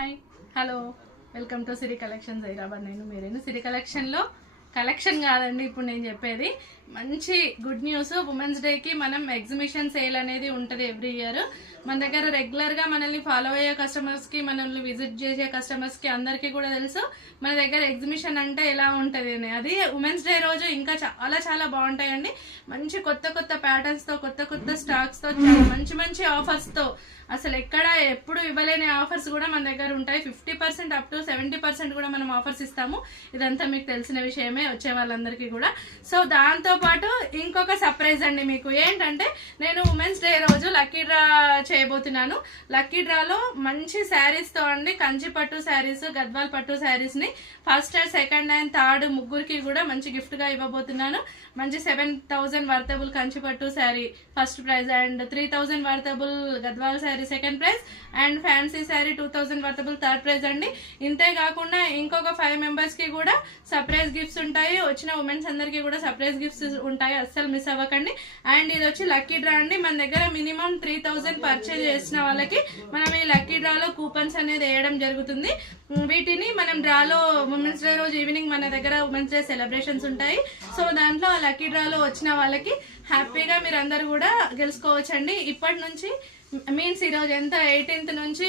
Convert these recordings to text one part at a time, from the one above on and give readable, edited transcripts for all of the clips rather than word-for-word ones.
Hi hello welcome to Siri collections Hyderabad. నేను మీరేను సిరి కలెక్షన్లో collection కాదండి ఇప్పుడు నేను చెప్పేది. మంచి గుడ్ న్యూస్. ఉమెన్స్ డేకి మనం ఎగ్జిబిషన్ సేల్ అనేది ఉంటుంది ఎవ్రీ ఇయర్. మన దగ్గర రెగ్యులర్గా మనల్ని ఫాలో అయ్యే కస్టమర్స్కి, మనల్ని విజిట్ చేసే కస్టమర్స్కి అందరికీ కూడా తెలుసు మన దగ్గర ఎగ్జిబిషన్ అంటే ఎలా ఉంటుంది అని. అది ఉమెన్స్ డే రోజు ఇంకా చాలా చాలా బాగుంటాయండి. మంచి కొత్త కొత్త ప్యాటర్న్స్తో, కొత్త కొత్త స్టాక్స్తో, మంచి మంచి ఆఫర్స్తో, అసలు ఎక్కడ ఎప్పుడు ఇవ్వలేని ఆఫర్స్ కూడా మన దగ్గర ఉంటాయి. 50% అప్ టు 70% కూడా మనం ఆఫర్స్ ఇస్తాము. ఇదంతా మీకు తెలిసిన విషయమే వచ్చే వాళ్ళందరికీ కూడా. సో దాంతో పాటు ఇంకొక సర్ప్రైజ్ అండి మీకు. ఏంటంటే నేను ఉమెన్స్ డే రోజు లక్కీ డ్రా చేయబోతున్నాను. లక్కీ డ్రాలో మంచి శారీస్ తో అండి, కంచి పట్టు శారీస్, గద్వాల్ పట్టు శారీస్ ని first and second and third ముగ్గురికి కూడా మంచి గిఫ్ట్ గా ఇవ్వబోతున్నాను. మంచి 7,000 వర్తబుల్ కంచి పట్టు sari first prize, and 3,000 worthable Gadwal sari second prize, and fancy sari 2,000 worthable third prize అండి. ఇంతే కాకుండా ఇంకొక 5 మెంబర్స్ కి కూడా సర్ప్రైజ్ గిఫ్ట్స్ ఉంటాయి. వచ్చిన ఉమెన్స్ అందరికి కూడా సర్ప్రైజ్ గిఫ్ట్స్ ఉంటాయి, అస్సలు మిస్ అవ్వకండి. అండ్ ఇది వచ్చి లక్కీ డ్రా అండి. మన దగ్గర మినిమం 3,000 పర్చేజ్ చేసిన వాళ్ళకి మనం ఈ లక్కీ డ్రాలో కూపన్స్ అనేది వేయడం జరుగుతుంది. వీటిని మనం డ్రాలో ఉమెన్స్ డే రోజు ఈవినింగ్ మన దగ్గర ఉమెన్స్ డే సెలబ్రేషన్స్ ఉంటాయి. సో దాంట్లో ఆ లక్కీ డ్రాలో వచ్చిన వాళ్ళకి హ్యాపీగా మీరు అందరు కూడా గెలుచుకోవచ్చండి. ఇప్పటి నుంచి మీన్స్ ఈ రోజు ఎంత 18th నుంచి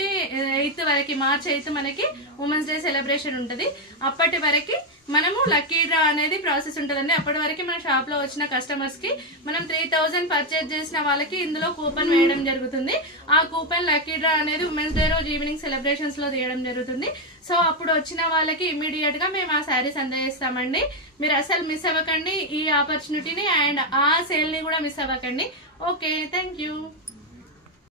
8th వరకు, మార్చ్ 8th మనకి ఉమెన్స్ డే సెలబ్రేషన్ ఉంటుంది. అప్పటి వరకు మనము లక్కీ డ్రా అనేది ప్రాసెస్ ఉంటుందండి. అప్పటి వరకు మన షాప్ లో వచ్చిన కస్టమర్స్ కి మనం 3,000 పర్చేజ్ చేసిన వాళ్ళకి ఇందులో కూపన్ వేయడం జరుగుతుంది. ఆ కూపన్ లక్కీ డ్రా అనేది ఉమెన్స్ డే రోజు ఈవినింగ్ సెలబ్రేషన్స్ లో తీయడం జరుగుతుంది. సో అప్పుడు వచ్చిన వాళ్ళకి ఇమ్మీడియట్ గా మేము ఆ శారీస్ అందజేస్తామండి. మీరు అసలు మిస్ అవ్వకండి ఈ ఆపర్చునిటీని, అండ్ ఆ సేల్ ని కూడా మిస్ అవ్వకండి. Okay, thank you.